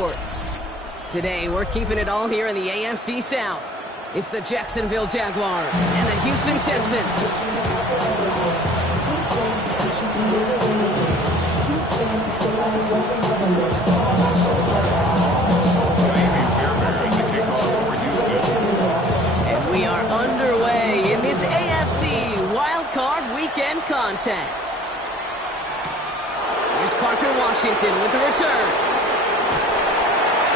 sports. Today, we're keeping it all here in the AFC South. It's the Jacksonville Jaguars and the Houston Texans. And we are underway in this AFC wildcard weekend contest. Here's Parker Washington with the return.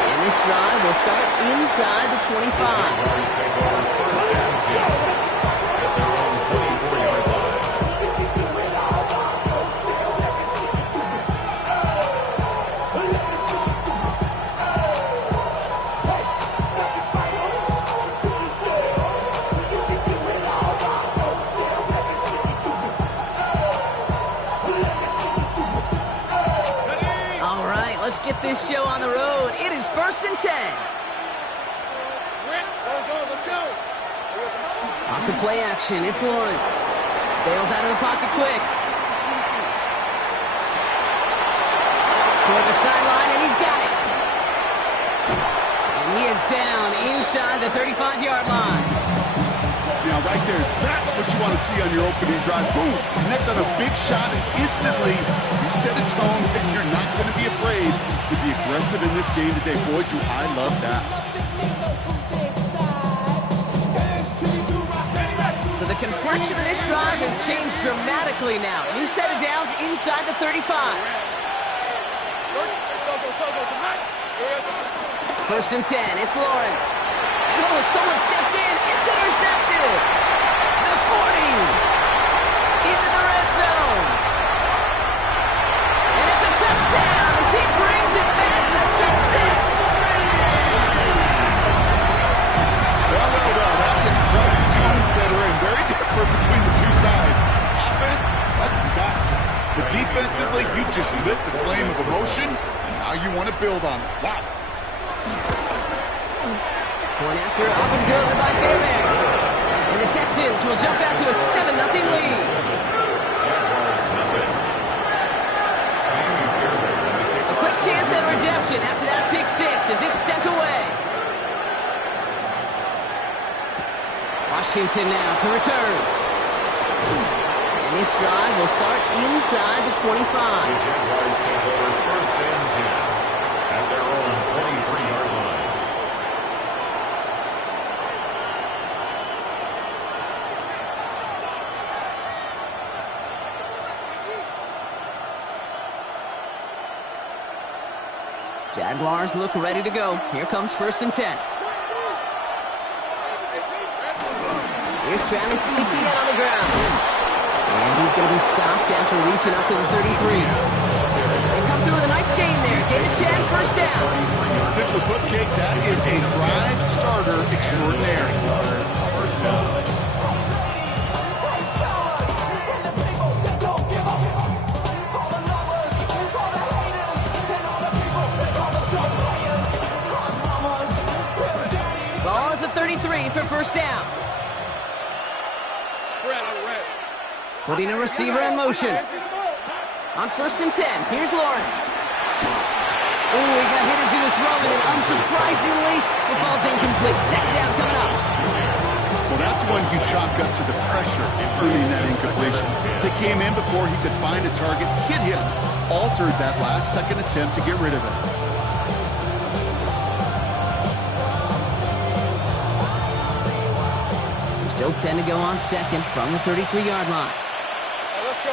And this drive will start inside the 25. Let's get this show on the road. It is 1st and 10. Let's go. Off the play action, it's Lawrence. Bails out of the pocket quick. Toward the sideline, and he's got it. And he is down inside the 35-yard line. Now, right there, that's what you want to see on your opening drive. Boom, connect on a big shot, and instantly you set a tone that you're not going to be afraid to be aggressive in this game today. Boy, do I love that. So the complexion of this drive has changed dramatically now. New set of downs inside the 35. 1st and 10, it's Lawrence. Oh, someone stepped in. It's intercepted. The 40. Into the red zone. And it's a touchdown as he brings it back for the pick six. Well. That is quite the tone setter and very different between the two sides. Offense, that's a disaster. But defensively, you've just lit the flame of emotion, and now you want to build on it. Wow. Point after up and good by Fairbairn. And the Texans will jump out to a 7-0 lead. A quick chance at redemption after that pick six as it's sent away. Washington now to return. And this drive will start inside the 25. The Jaguars take over 1st and 10 at their own 23-yard line. Jaguars look ready to go. Here comes 1st and 10. Here's Travis Etienne on the ground. And he's going to be stopped after reaching up to the 33. They come through with a nice gain there. Gain of 10, 1st down. Simply put, Kate, that is a drive starter extraordinaire. 1st down. Ball at the 33 for 1st down. Putting a receiver in motion. On 1st and 10, here's Lawrence. Oh, he got hit as he was throwing, and unsurprisingly, it falls incomplete. 2nd down coming up. Well, that's when you chalk up to the pressure earning that incompletion. They came in before he could find a target, hit him, altered that last second attempt to get rid of it. Still 10 to go on 2nd from the 33-yard line. Let's go.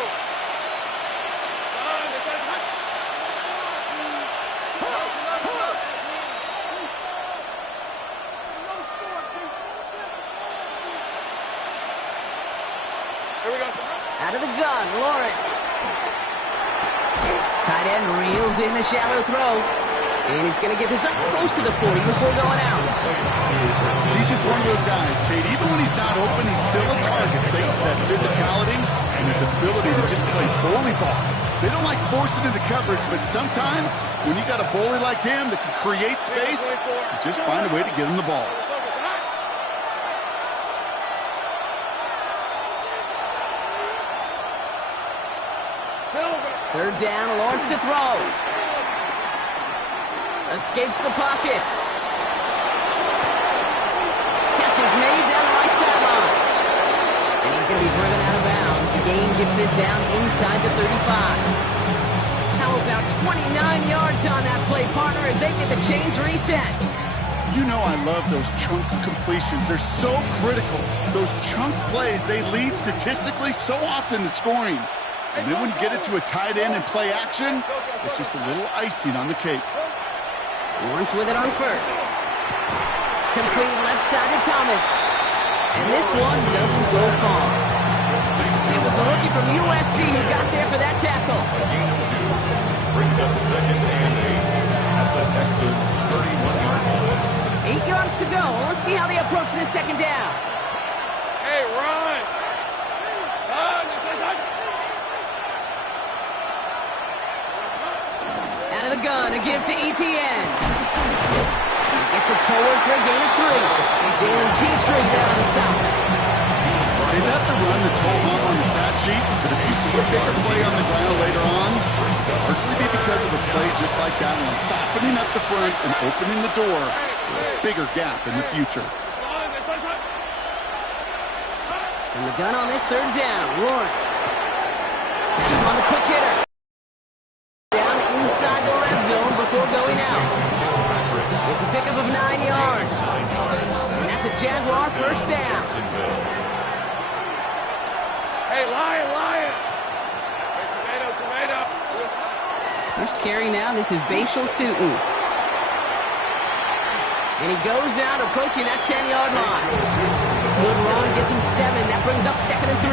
Here we go. Out of the gun, Lawrence. Tight end reels in the shallow throw. And he's going to get this up close to the 40 before going out. He's just one of those guys, Kate. Even when he's not open, he's still a target thanks to that physicality and his ability to just play bully ball. They don't like forcing into coverage, but sometimes when you got a bully like him that can create space, you just find a way to get him the ball. 3rd down, Lawrence to throw. Escapes the pocket. Catch is made down the right sideline. And he's going to be driven out of bounds. The gain gets this down inside the 35. How about 29 yards on that play, partner, as they get the chains reset? You know I love those chunk completions. They're so critical. Those chunk plays, they lead statistically so often to scoring. And then when you get it to a tight end and play action, it's just a little icing on the cake. Lawrence with it on first. Complete left side to Thomas. And this one doesn't go far. It was the rookie from USC who got there for that tackle. Brings up second and 8 at the Texans' 31-yard line. 8 yards to go. Let's see how they approach this second down. Hey, run! Run! Out of the gun, a give to ETN. Gets it forward for a gain of 3. Jalen Petrie there on the stop. Hey, that's a run that's hold on the stat sheet, but if you see a bigger play on the ground later on, it'll largely be because of a play just like that one, softening up the front and opening the door for a bigger gap in the future. And the gun on this third down, Lawrence. Pass him on the quick hitter. Down inside the red zone before going out. It's a pickup of 9 yards. And that's a Jaguar first down. Hey, Lion! Hey, tomato! First carry now, this is Bashal Tootin. And he goes out approaching that 10-yard line. Good run, gets him 7. That brings up second and 3.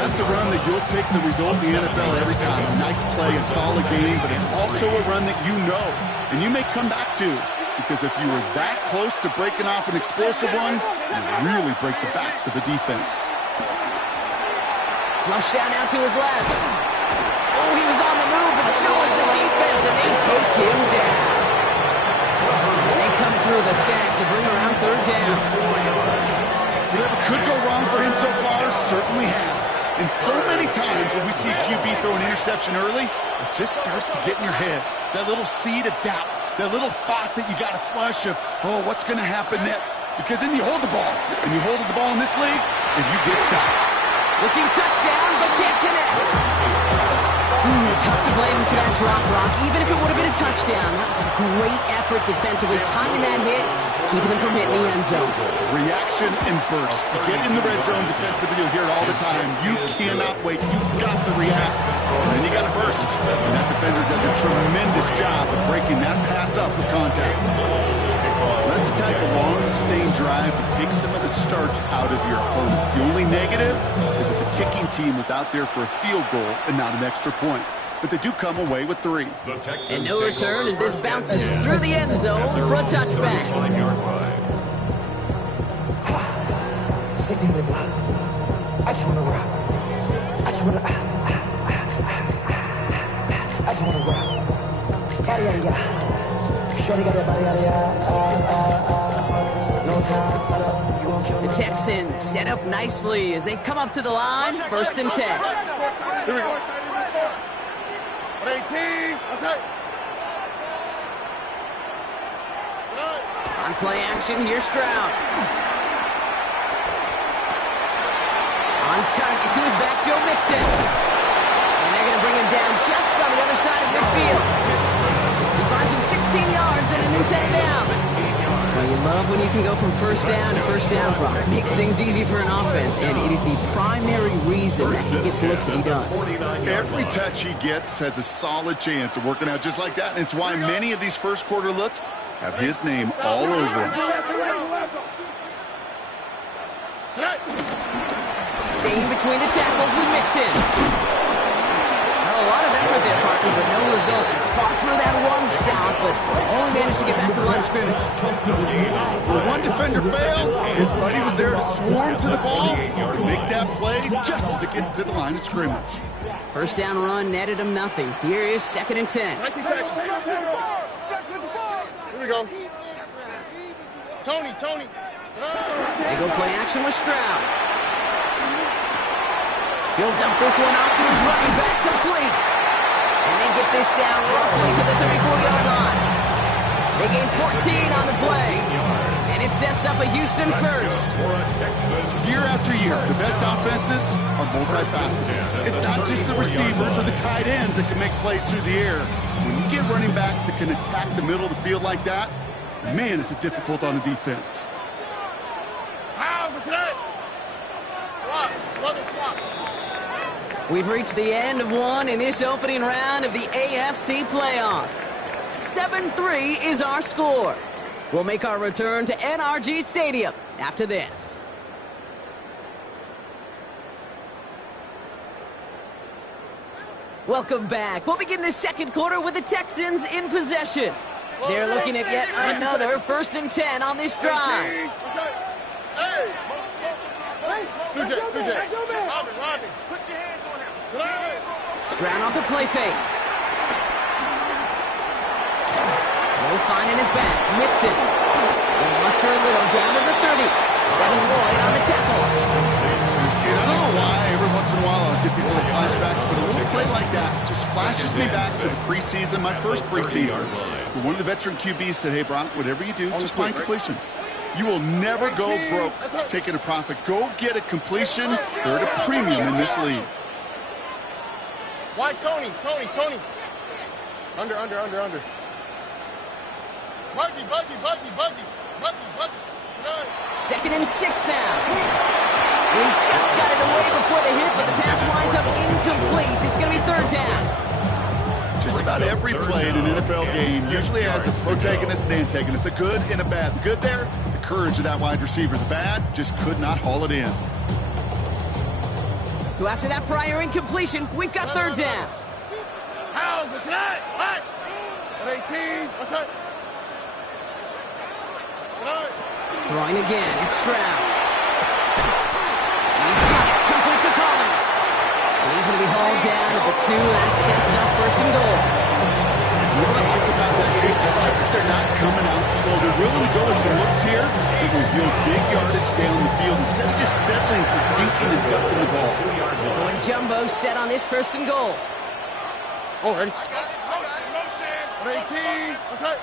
That's a run that you'll take the result in the NFL every time. A nice play, a solid game, but it's also a run that you know, and you may come back to, because if you were that close to breaking off an explosive one, you really break the backs of the defense. Flush down now to his left. Oh, he was on the move, but so is the defense, and they take him down. And they come through the sack to bring around third down. Whatever could go wrong for him so far certainly has. And so many times when we see a QB throw an interception early, it just starts to get in your head. That little seed of doubt, that little thought that you got to flush of, oh, what's going to happen next? Because then you hold the ball, and you hold the ball in this league, and you get sacked. Looking touchdown, but can't connect. Tough to blame him for that drop, Rock. Even if it would have been a touchdown, that was a great effort defensively, timing that hit, keeping them from hitting the end zone. Reaction and burst. You get in the red zone defensively, you'll hear it all the time. You cannot wait. You've got to react. And then you got to burst. And that defender does a tremendous job of breaking that pass up with contact. That's the type of long, sustained drive that takes some of the starch out of your opponent. The only negative is if the kicking team is out there for a field goal and not an extra point. But they do come away with 3. And no return as this bounces through the end zone for a touchback. I just want to rock. I just want to rock. Yada, yada, yada. Shorty got that body, yada, yada. No time, set up. You won't kill The Texans set up nicely as they come up to the line, first and 10. Here we go. 18. That's it. On play action, here's Stroud. On target to his back, Joe Mixon. And they're going to bring him down just on the other side of midfield. He finds him 16 yards and a new set of downs. Well, you love when you can go from first down to first down, Brock. It makes things easy for an offense, and it is the primary reason that he gets the looks that he does. Every touch he gets has a solid chance of working out just like that, and it's why many of these first quarter looks have his name all over them. Staying between the tackles with Mixon. Well, a lot of effort there, partner, but no results. He fought through that one stop, but only managed to get back to the line of scrimmage. When one defender failed, his buddy was there to swarm to the ball to make that play just as it gets to the line of scrimmage. First down run netted him nothing. Here is second and 10. Here we go. Tony. They go play action with Stroud. He'll dump this one off to his running back, complete. And they get this down roughly to the 34-yard line. They gain 14 on the play. And it sets up a Houston first. Year after year, the best offenses are multifaceted. It's not just the receivers or the tight ends that can make plays through the air. When you get running backs that can attack the middle of the field like that, man, is it difficult on the defense. We've reached the end of one in this opening round of the AFC playoffs. 7-3 is our score. We'll make our return to NRG Stadium after this. Welcome back. We'll begin the second quarter with the Texans in possession. They're looking at yet another 1st and 10 on this drive. Stroud off the play fake. No fine in his back. Mixon. Will muster a little down to the 30. Devin Lloyd on the tackle. I don't know why every once in a while I'll get these little flashbacks, but a little play like that just flashes me back to the preseason, my first preseason. One of the veteran QBs said, hey, Brock, whatever you do, just find completions. You will never go broke taking a profit. Go get a completion. They're at a premium in this league. Why Tony? Under. Buggy. 2nd and 6 now. He just got it away before the hit, but the pass winds up incomplete. It's going to be 3rd down. Just about every play in an NFL game usually has a protagonist and antagonist, a good and a bad. The good there, the courage of that wide receiver. The bad, just could not haul it in. So after that prior incompletion, we've got 3rd down. How's the snap? What? 18. What's that? Throwing again, it's Stroud. He's got it, complete to Collins. And he's going to be hauled down at the 2. That sets up 1st and goal. What I like about that game, I like that they're not coming out slow. They're willing to go with some looks here that will build big yardage down the field instead of just settling for dinking and ducking the ball. Going jumbo set on this 1st and goal. Ready? Motion. 18. What's that?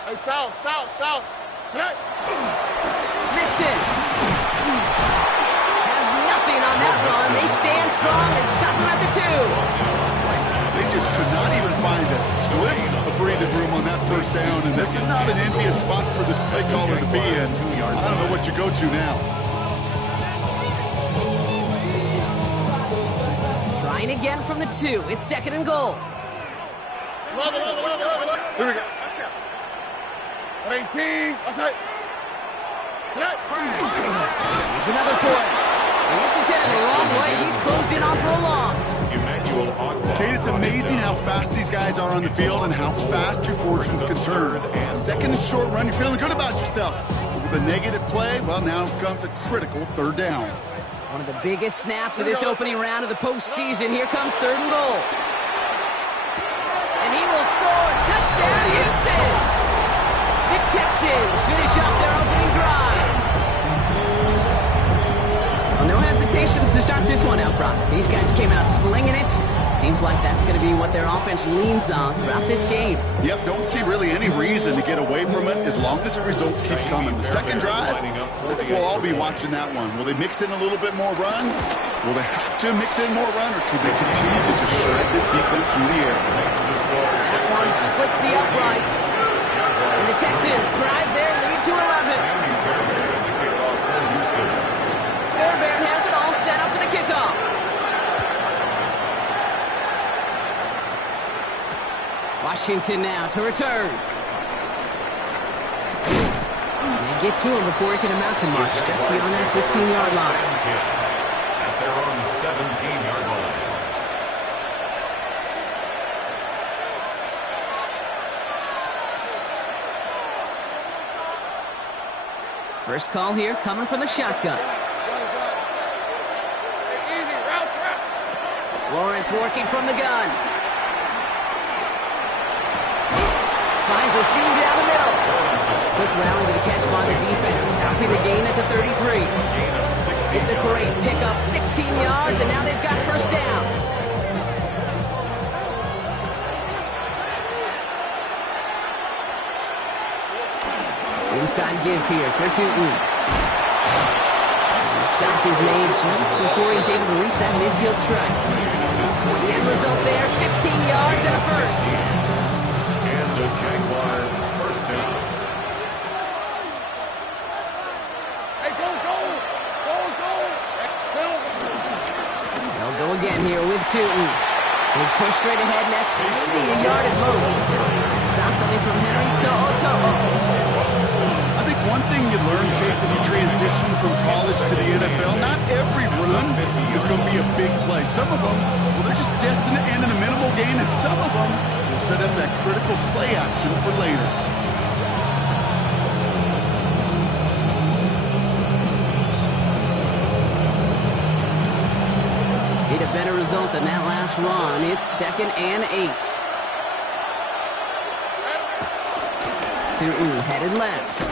Hey, south. Mixon. Has nothing on that run. They stand strong and stop him at the 2. They just could not even find a slip of breathing room on that 1st down, and this is not an envious spot for this play caller to be in. I don't know what you go to now. Trying again from the 2. It's 2nd and goal. Here we go. 18. What's that? There's another 4. And this is headed the wrong way. He's closed in on for a loss. Kate, it's amazing how fast these guys are on the field and how fast your fortunes can turn. 2nd and short run, you're feeling good about yourself. But with a negative play, well, now comes a critical 3rd down. One of the biggest snaps of this opening round of the postseason. Here comes 3rd and goal. And he will score. Touchdown, Houston! The Texans finish up their opening drive. Well, no hesitations to start this one out, Brock. These guys came out slinging it. Seems like that's going to be what their offense leans on throughout this game. Yep, don't see really any reason to get away from it as long as the results keep coming. The 2nd drive, we'll all be watching that one. Will they mix in a little bit more run? Will they have to mix in more run, or could they continue to just shred this defense through the air? That one splits the uprights. And the Texans drive their lead to 11. Fairbairn has it all set up for the kickoff. Washington now to return. They get to him before he can amount to much, just beyond that 15-yard line. They're on the 17-yard line. First call here coming from the shotgun. Lawrence working from the gun. Finds a seam down the middle. Quick rally to the catch by the defense, stopping the gain at the 33. It's a great pickup, 16 yards, and now they've got 1st down. Inside give here for Tootin. The stop is made just before he's able to reach that midfield strike. The end result there, 15 yards and a first. And the Jaguar first down. Hey, go! They'll go again here with Tootin. He's pushed straight ahead, and that's maybe a yard at most. And stop coming from Henry to Oto'o. I think one thing you learn, Kate, when you transition from college to the NFL, not every run is going to be a big play. Some of them, well, they're just destined to end in a minimal gain, and some of them will set up that critical play action for later. Need a better result than that last run. It's 2nd and 8. Tootin headed left.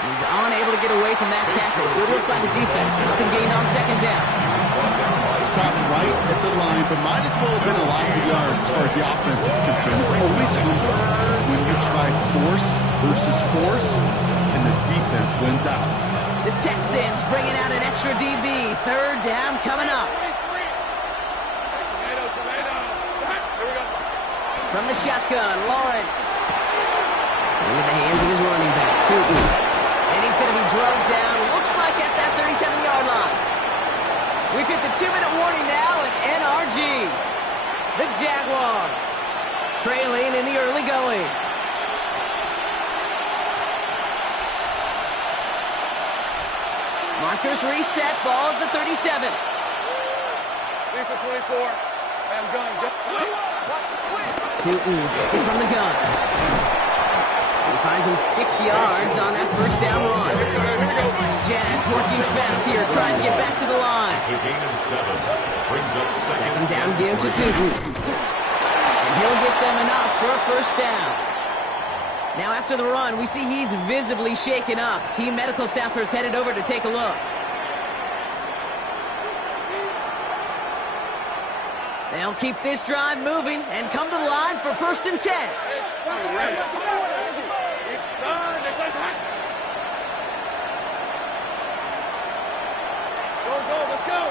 He's unable to get away from that tackle. Good work by the defense. Nothing gained on 2nd down. Stopped right at the line, but might as well have been a loss of yards as far as the offense is concerned. It's always humbling when you try force versus force, and the defense wins out. The Texans bringing out an extra DB. 3rd down coming up. From the shotgun, Lawrence. Into the hands of his running back, Tootin. And he's going to be drugged down, looks like at that 37-yard line. We've hit the 2-minute warning now at NRG. The Jaguars trailing in the early going. Markers reset, ball at the 37. Lisa 24. I'm going. Tootin gets it from the gun. He finds him 6 yards on that first down run. Jags working fast here, trying to get back to the line. It's a gain of 7. Brings up 2nd down give to Tootin. And he'll get them enough for a first down. Now after the run, we see he's visibly shaken up. Team medical staffers headed over to take a look. They'll keep this drive moving and come to the line for 1st and 10. Go, let's go.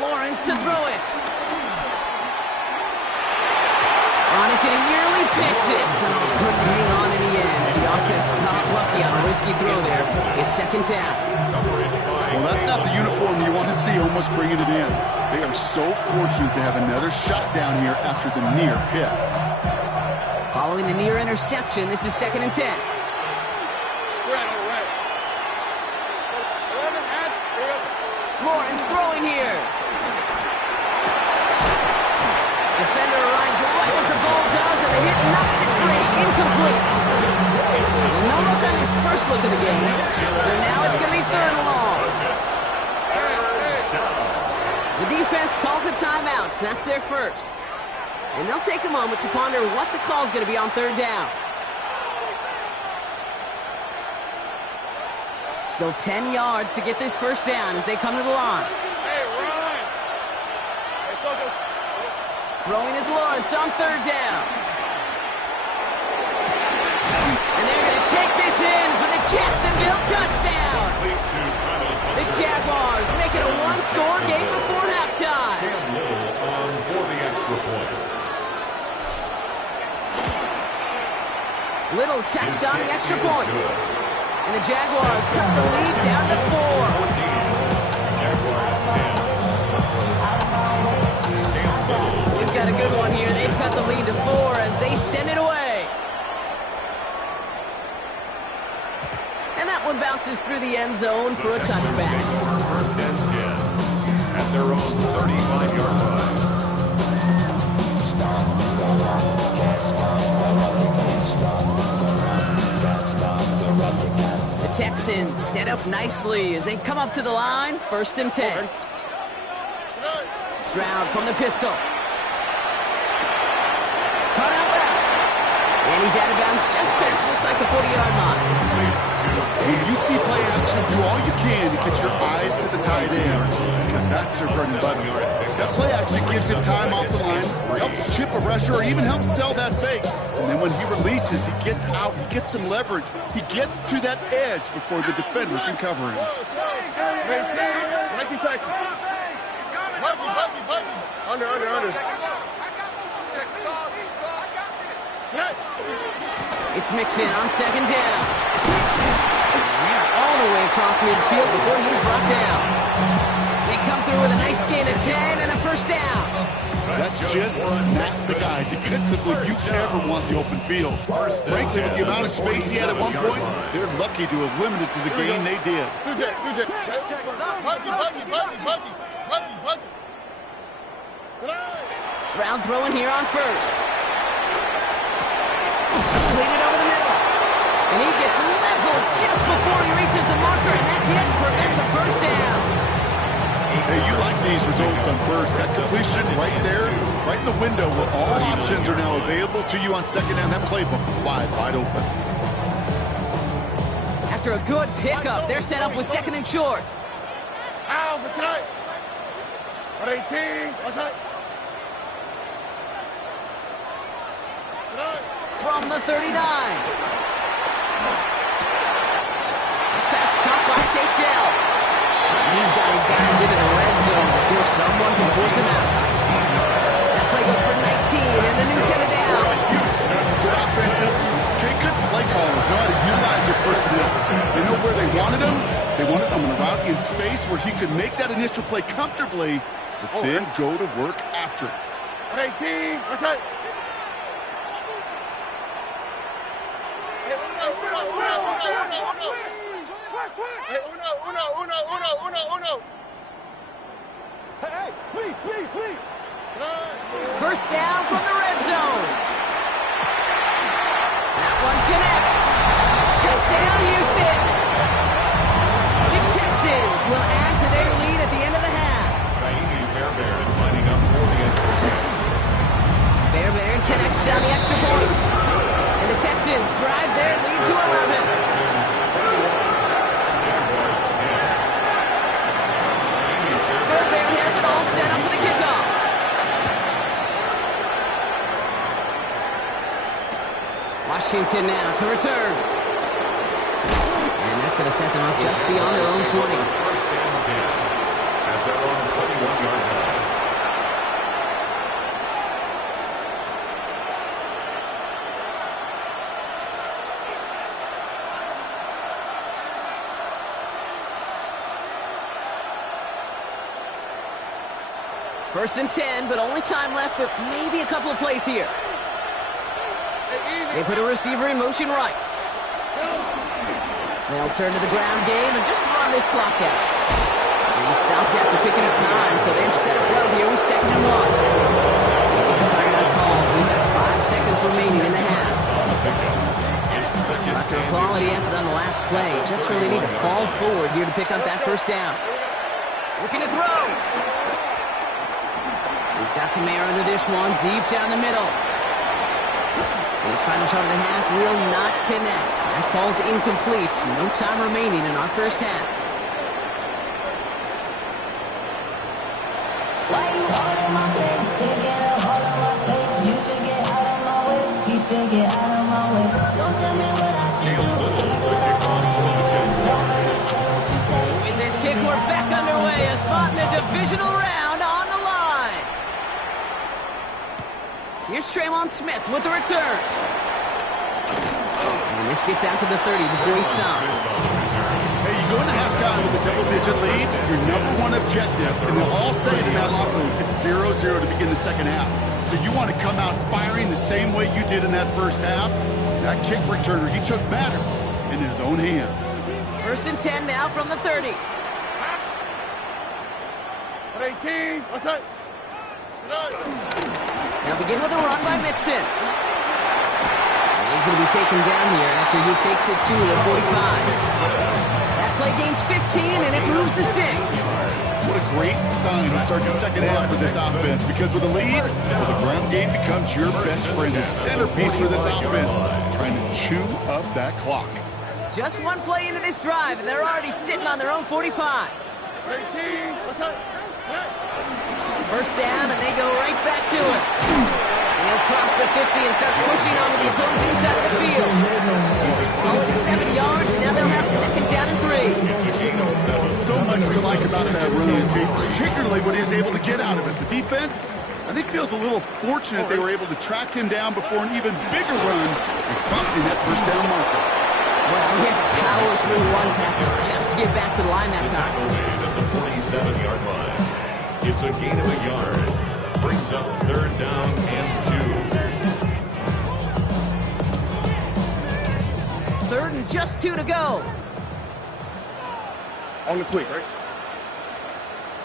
Lawrence to throw it. On it, and he nearly picked it. So couldn't hang on in the end. The offense got lucky on a risky throw there. It's 2nd down. Well, that's not the uniform you want to see almost bringing it in. They are so fortunate to have another shot down here after the near pick. Following the near interception, this is 2nd and 10. Lawrence throwing here. Defender arrives right as the ball does, and the hit knocks it free. Incomplete. Well, no look on his first look of the game, so now it's going to be 3rd and long. The defense calls a timeout, so that's their first. And they'll take a moment to ponder what the call is going to be on 3rd down. Still 10 yards to get this first down as they come to the line. Hey, run! Throwing is Lawrence on 3rd down. And they're going to take this in for the Jacksonville touchdown. The Jaguars make it a 1-score game before halftime. Cam Little on for the extra point. Little checks on the extra point. And the Jaguars cut the lead down to 4. Jaguars 10. We've got a good one here. They've cut the lead to 4 as they send it away. And that one bounces through the end zone for a touchback. 1st and 10 at their own 35-yard line. The Texans set up nicely as they come up to the line, 1st and 10. Stroud from the pistol. Cut out left. And he's out of bounds just past, looks like the 40-yard line. When you see play action, do all you can to get your eyes to the tight end, because that's their bread and butter. That play action gives him time off the line, helps chip a rusher, or even helps sell that fake. And then when he releases, he gets out, he gets some leverage. He gets to that edge before the defender can cover him. Under. It's Mixon on second down. And they're all the way across midfield before he's brought down. They come through with a nice gain of 10 and a first down. That's just not the guy defensively you ever want the open field. Frankly, with the amount of space he had at one point, they're lucky to have limited to the gain they did. Stroud throwing here on first. Completed over the middle. And he gets leveled just before he reaches the marker, and that hit prevents a first down. Hey, you like these results on first. That completion right there, right in the window where all options are now available to you on second down. That playbook wide open. After a good pickup, they're set up with second and short. From the 39. Pass caught by Tate Dell. He's got his guys into the red zone before someone can force him out. That play goes for 19 and the new set of downs. Good offenses, good play callers know how to utilize their personnel. They know where they wanted him. They wanted him on a route in space where he could make that initial play comfortably, but then go to work after it. 18, what's that? Uno. Hey, please. First down from the red zone. That one connects. Touchdown, Houston. The Texans will add to their lead at the end of the half. Fairbairn connects on the extra point. And the Texans drive their lead to 11. Fairbairn has it all set up for the kickoff. Washington now to return. And that's going to set them up just beyond their own 20. First and 10 at their own 21-yard line. First and 10, but only time left for maybe a couple of plays here. They put a receiver in motion right. They'll turn to the ground game and just run this clock out. And he stopped after picking up 9, so they've set up well here with second and 1. Taking the timeout call. We've got 5 seconds remaining in the half. After a quality effort on the last play, just really need to fall forward here to pick up that first down. Looking to throw. He's got some air under this one, deep down the middle. His final shot of the half will not connect. That falls incomplete. No time remaining in our first half. Why you all in my face? Taking up all of my space. You should get out of my way. You should get out of my way. Don't tell me what I should do. I'm gonna own anyway. Don't really say what you take. With this kick, we're back underway. A spot in the divisional round on the line. Here's Tremon Smith with the return. And this gets out to the 30 before he stops. Hey, you go into halftime with a double-digit lead, your number one objective, and they'll all say it in that locker room, it's 0-0 to begin the second half. So you want to come out firing the same way you did in that first half. That kick returner, he took matters in his own hands. First and 10 now from the 30. 18, what's that? Now begin with a run by Mixon. He's going to be taken down here after he takes it to the 45. That play gains 15, and it moves the sticks. What a great sign to start the second half for this offense, because with a lead, well, the ground game becomes your best friend, the centerpiece for this offense, trying to chew up that clock. Just one play into this drive, and they're already sitting on their own 45. 18, what's up? First down, and they go right back to it. And he'll cross the 50 and start pushing onto the opposing side of the field. Call it 7 yards, and now they'll have second down and 3. So much to like about that run, Kate, particularly what he was able to get out of it. The defense, I think, feels a little fortunate they were able to track him down before an even bigger run and crossing that first down marker. Well, he had to power through one tackle just to get back to the line that time. At the 47-yard line. It's a gain of a yard. Brings up third down and 2. Third and just 2 to go. On the quick, right?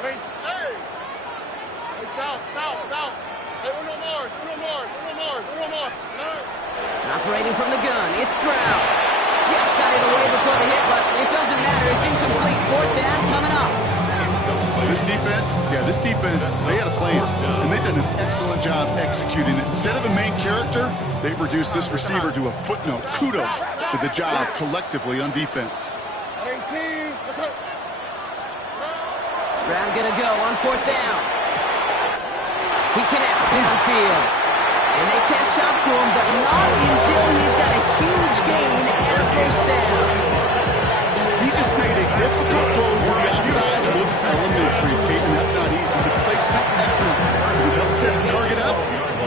Hey! Hey, south. Hey, no more. And operating from the gun, it's Stroud. Just got it away before the hit, but it doesn't matter. It's incomplete. Fourth down coming up. This defense, they had a plan, and they've done an excellent job executing it. Instead of a main character, they've reduced this receiver to a footnote. Kudos to the job collectively on defense. 18, what's up? Stroud gonna go on fourth down. He connects downfield. And they catch up to him, but not until he's got a huge gain and a first down. He just made a difficult throw to the outside. Looks elementary, Kate, and that's not easy. The placement, excellent. He helped set his target up,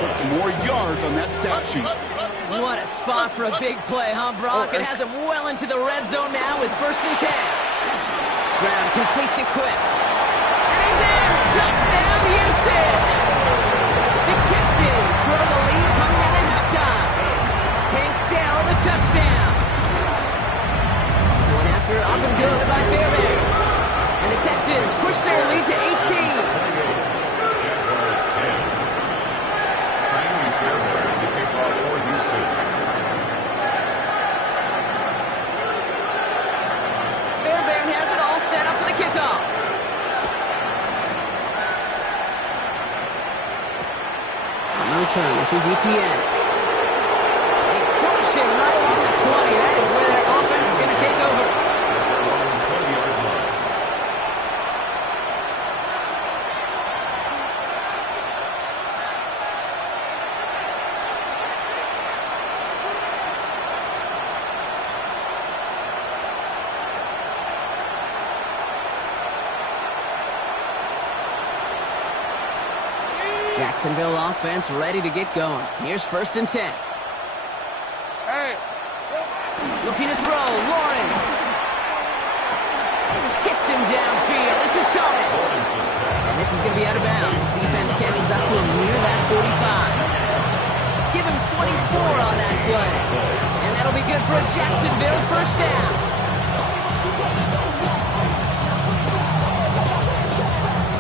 put some more yards on that stat sheet. What a spot for a big play, huh, Brock? It has him well into the red zone now with first and 10. Stroud completes it quick. And he's in! Touchdown, Houston! The Texans grow the lead coming out at halftime. Tank Dell, the touchdown. Going after up and good by Fairbairn. And the Texans push their lead to 18. Jaguars 10. Finally Fairbairn to kick off for Houston. Fairbairn has it all set up for the kickoff. On the return, this is Etienne. They crush him right along the 20. That is where their offense is going to take over. Long 20-yard line. Jacksonville offense ready to get going. Here's first and 10. Hey! Looking to throw, Lawrence. Hits him downfield. This is Thomas. And this is going to be out of bounds. Defense catches up to him near that 45. Give him 24 on that play. And that'll be good for a Jacksonville first down.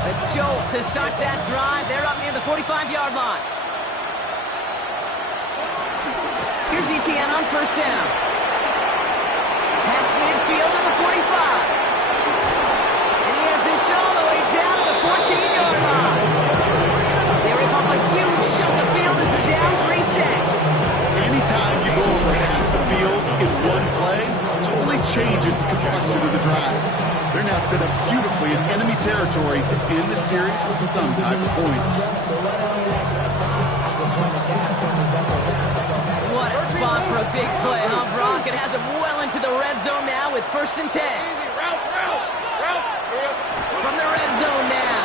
A jolt to start that drive. They're up near the 45-yard line. Here's Etienne on first down. Past midfield to the 45. And he has this all the way down to the 14-yard line. They rip up a huge chunk of field as the downs reset. Anytime you go over half the field in one play, it totally changes the complexion of the drive. They're now set up beautifully in enemy territory to end the series with some type of points. What a spot for a big play, huh, Brock? It has him well into the red zone now with first and 10. From the red zone now.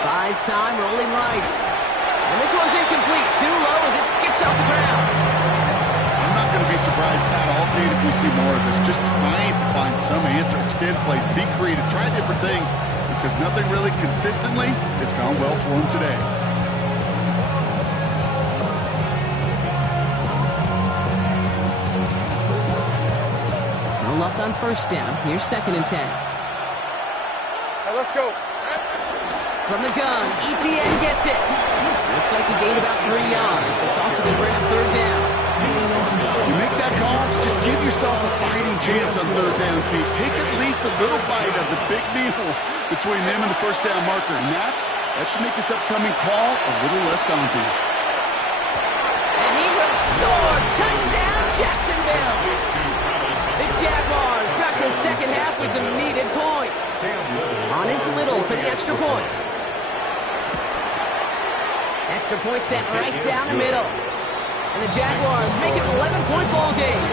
Buys time, rolling right. And this one's incomplete. Too low as it skips off the ground. I'm not going to be surprised at all, Kate, if we see more of this. Just trying to find some answer, extend plays, be creative, try different things, because nothing really consistently has gone well for him today. No luck on first down. Here's second and 10. Hey, let's go. From the gun, Etienne gets it. Looks like he gained about 3 yards. It's also going to bring up third down. You make that call to just give yourself a fighting chance on third down, Pete. Take at least a little bite of the big meal between them and the first down marker. And that should make this upcoming call a little less daunting. And he will score. Touchdown, Jacksonville. The Jaguars knocked the second half with some needed points. On is Little for the extra point. Extra point sent right down the middle. And the Jaguars make it an 11-point ball game.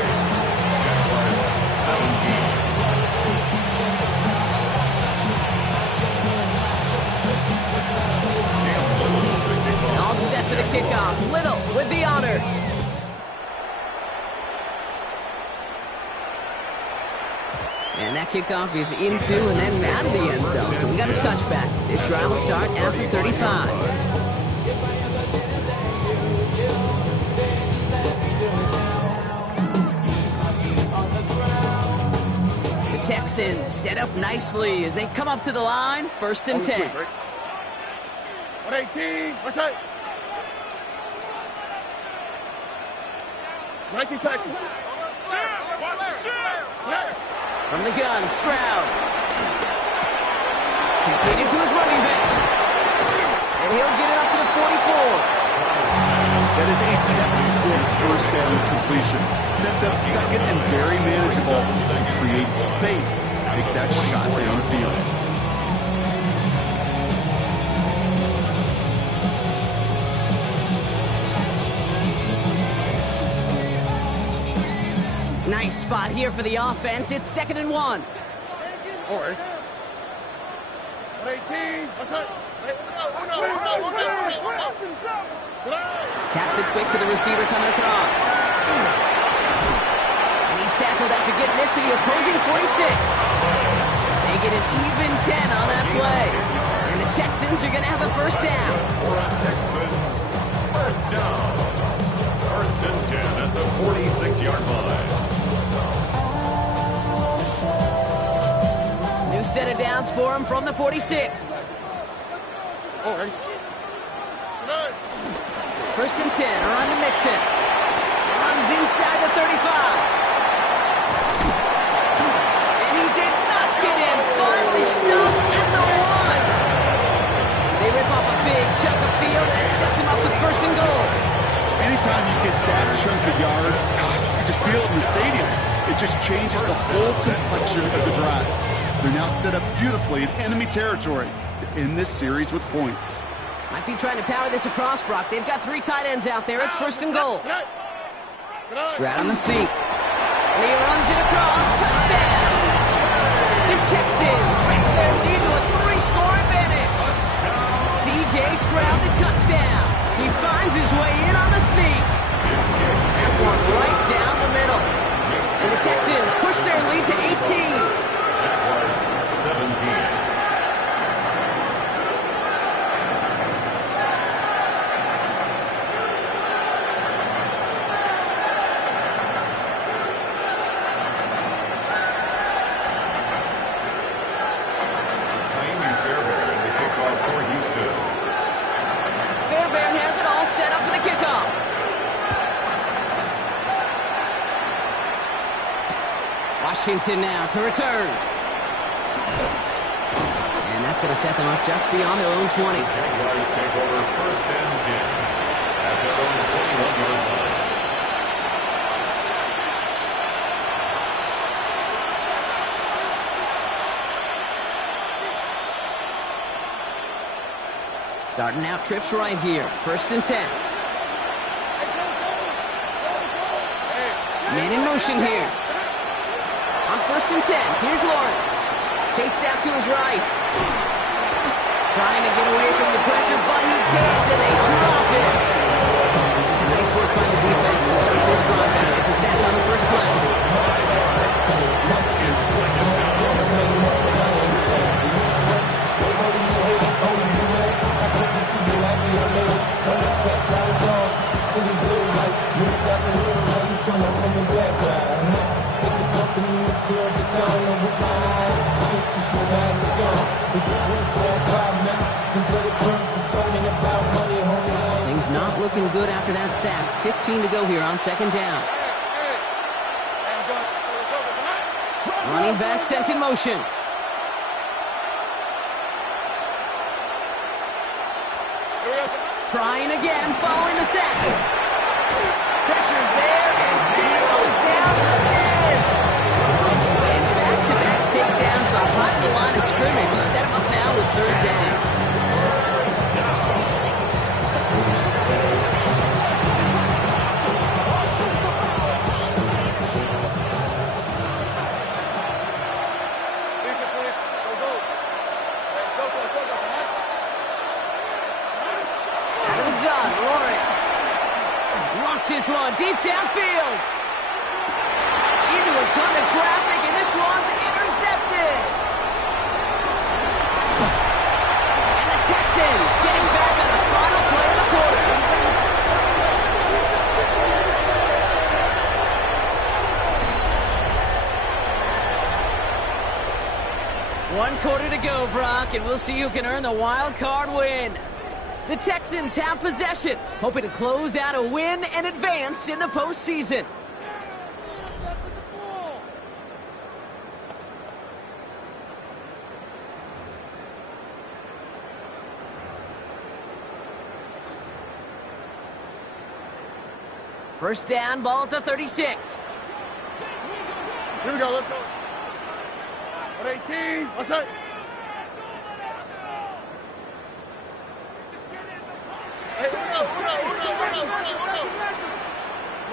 Jaguars 17. All set for the kickoff. Little with the honors. And that kickoff is into and then out of the end zone. So we got a touchback. This drive will start after 35. The Texans set up nicely as they come up to the line. 1st and 10. 118. What's that? 19 Texans. From the gun, Stroud. Completed to his running back. And he'll get it up to the 44. That is a textbook first down completion. Sets up second and very manageable. Creates space to take that shot downfield. Nice spot here for the offense. It's 2nd and 1. All right. 118. What's that? Taps it quick to the receiver coming across. And he's tackled after getting this to the opposing 46. They get an even 10 on that play. And the Texans are going to have a 1st down. Texans, 1st down. 1st and 10 at the 46-yard line. New set of downs for him from the 46. All right. 1st and 10, around to Mixon. Runs inside the 35. And he did not get in. Finally stopped at the 1. They rip off a big chunk of field, and it sets him up with 1st and goal. Anytime you get that chunk of yards, you can just feel it in the stadium. It just changes the whole complexion of the drive. They're now set up beautifully in enemy territory to end this series with points. Might be trying to power this across, Brock. They've got 3 tight ends out there. It's 1st and goal. Stroud on the sneak. And he runs it across. Touchdown! The Texans break their lead to a 3-score advantage. C.J. Stroud, the touchdown. He finds his way in on the sneak. That one right down the middle. And the Texans push their lead to 18. Jaguars 17. Washington now to return. And that's going to set them up just beyond their own 20. Jaguars take over 1st and 10 at their own 21-yard line. Starting out trips right here. 1st and 10. Man in motion here. On 1st and 10, here's Lawrence. Chased out to his right. Trying to get away from the pressure, but he can't, and they drop it. Nice work by the defense to start this drive out. It's a sack on the first play. Things not looking good after that sack. 15 to go here on 2nd down. Running back sent in motion. Trying again, following the sack. Pressure's there, and he goes down again. scrimmage. Set him up now with third down. Out of the gun, Lawrence. Launches one deep downfield. Into a ton of traffic, and this one's intercepted. And the Texans getting back on the final play of the quarter. One quarter to go, Brock, and we'll see who can earn the wild card win. The Texans have possession, hoping to close out a win and advance in the postseason. First down, ball at the 36. Here we go, let's go. 18, what's that? Hey, Uno.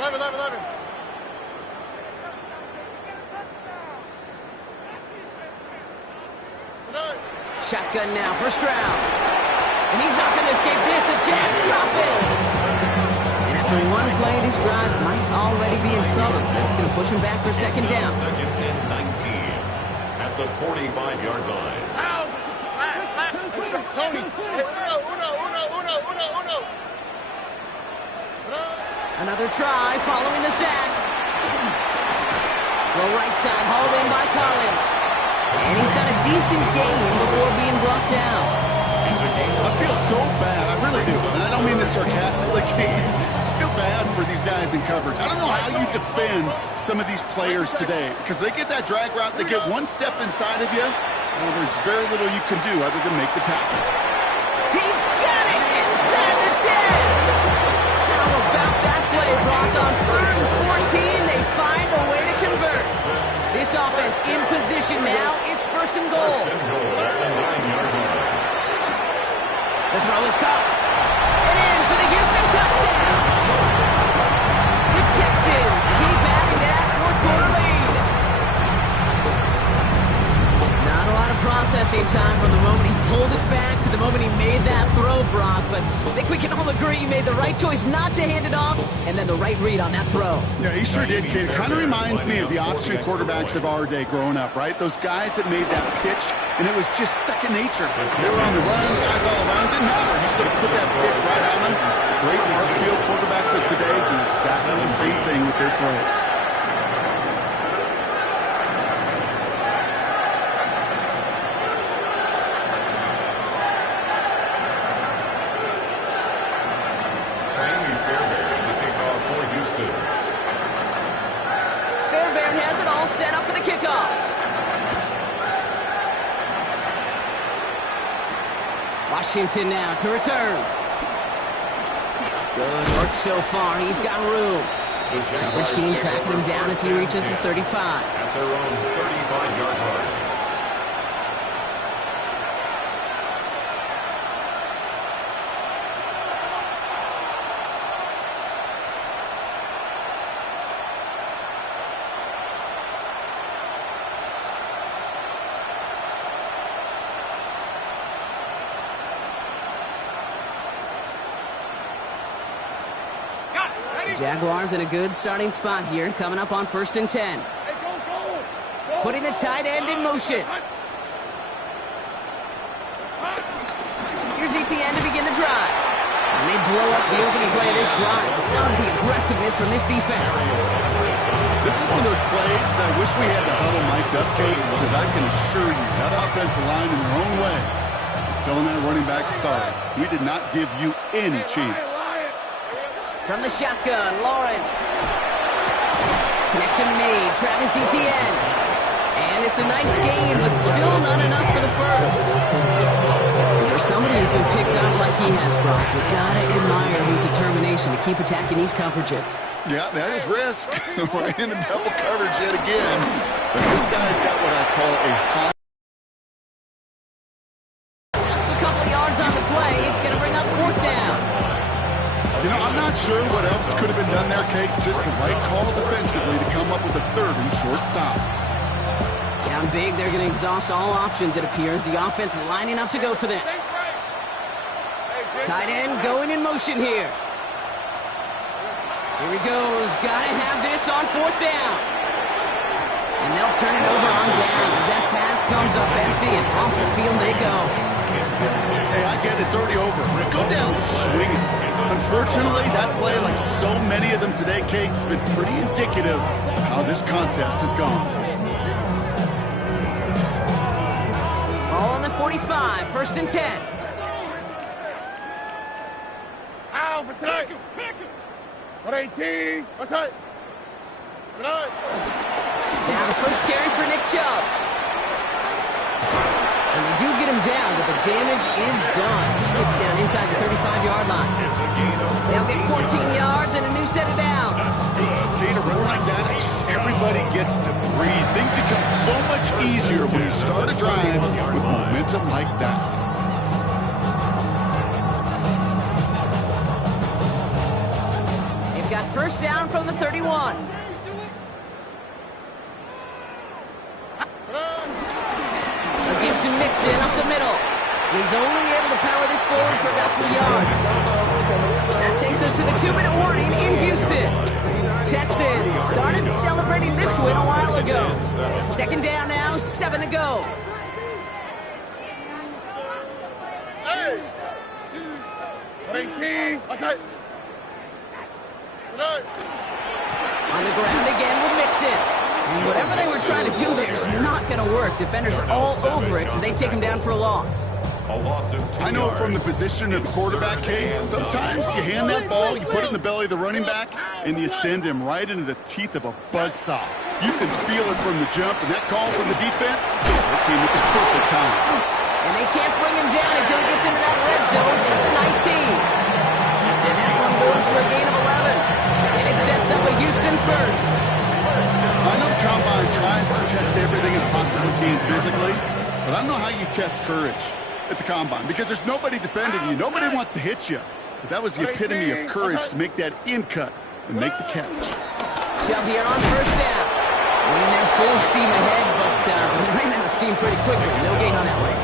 11. Shotgun now, first round. And he's not going to escape this. The Jets drop it. And after one play, this drive might already be in trouble. That's going to push him back for second down. Second and 19 at the 45-yard line. Tony. Uno. Another try following the sack. Well, right side hauled in by Collins. And he's got a decent gain before being brought down. I feel so bad. I really do. And I don't mean this sarcastically, Kate. I feel bad for these guys in coverage. I don't know how you defend some of these players today because they get that drag route, they get one step inside of you, well, there's very little you can do other than make the tackle. He's got it inside the 10. How about that play, Brock? On 3rd and 14, they find a way to convert. This offense in position now. It's first and goal. The throw is caught. And in for the Houston touchdown. The Texans keep adding to that fourth-quarter lead. Not a lot of processing time from the moment he pulled it back to the moment he made that throw, Brock. But I think we can all agree he made the right choice not to hand it off and then the right read on that throw. Yeah, he sure did, kid. It kind of reminds me of the option quarterbacks of our day growing up, right? Those guys that made that pitch, and it was just second nature. They were on the run, guys all around. Didn't matter. He's going to put that pitch right on them. Great field quarterbacks of today do exactly the same thing with their throws. Fairbairn has it all set up for the kickoff. Washington now to return. Good work so far. He's got room. Coverage team tracking him down as he reaches the 35. At their own 35-yard line. Jaguars in a good starting spot here, coming up on 1st and 10. Putting the tight end in motion. Here's ETN to begin the drive. And they blow up the opening play of this drive. Love the aggressiveness from this defense. This is one of those plays that I wish we had the huddle mic'd up, Kate, because I can assure you that offensive line in their own way is telling that running back, sorry, we did not give you any chance. From the shotgun, Lawrence. Connection made, Travis Etienne. And it's a nice game, but still not enough for the first. And for somebody who's been picked up like he has, Brock, you gotta admire his determination to keep attacking these coverages. Yeah, that is risk. We're in the double coverage yet again. But this guy's got what I call a high not sure what else could have been done there, Kate. Just the right call defensively to come up with a third and short stop. Down big, they're going to exhaust all options, it appears. The offense lining up to go for this. Tight end going in motion here. Here he goes. Got to have this on fourth down. And they'll turn it over on downs as that pass comes up empty and off the field they go. Hey, I get it. It's already over. Go down swinging. Unfortunately, that play, like so many of them today, Kate, has been pretty indicative of how this contest has gone. Ball on the 45, first and 10. Out for strike. 118. What's that? Now the first carry for Nick Chubb. And they do get him down, but the damage is done. He skids down inside the 35-yard line. They'll get 14 yards and a new set of downs. Kate, a run like that, just everybody gets to breathe. Things become so much easier when you start a drive with momentum like that. They've got first down from the 31. They'll give to Mixon up the middle. He's only able to power this forward for about 3 yards. That takes us to the 2-minute warning in Houston. Texans started celebrating this win a while ago. Second down now, 7 to go. Hey! 118. What's that? On the ground again with Mixon. And whatever they were trying to do there is not going to work. Defenders all over it, so they take him down for a loss. I know from the position of the quarterback, Kate, sometimes you hand that ball, you put it in the belly of the running back, and you send him right into the teeth of a buzzsaw. You can feel it from the jump, and that call from the defense, it came at the perfect time. And they can't bring him down until he gets into that red zone at the 19. And that one goes for a gain of 11. And it sets up a Houston first. I know the Combine tries to test everything it possibly can physically, but I don't know how you test courage at the Combine because there's nobody defending you. Nobody wants to hit you. But that was the epitome of courage to make that in-cut and make the catch. Chubb here on first down. Went in there full steam ahead, but he ran out of steam pretty quickly. No gain on that one.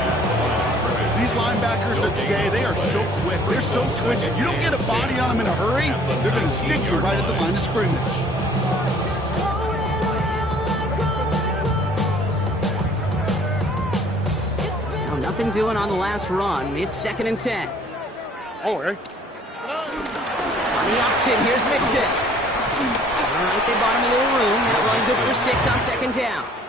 These linebackers of today, they are so quick. They're so twitchy. You don't get a body on them in a hurry, they're going to stick you right at the line of scrimmage. Now, nothing doing on the last run. It's second and 10. Oh, hey. On the option, here's Mixon. All right, they bought him a little room. That run good for 6 on second down.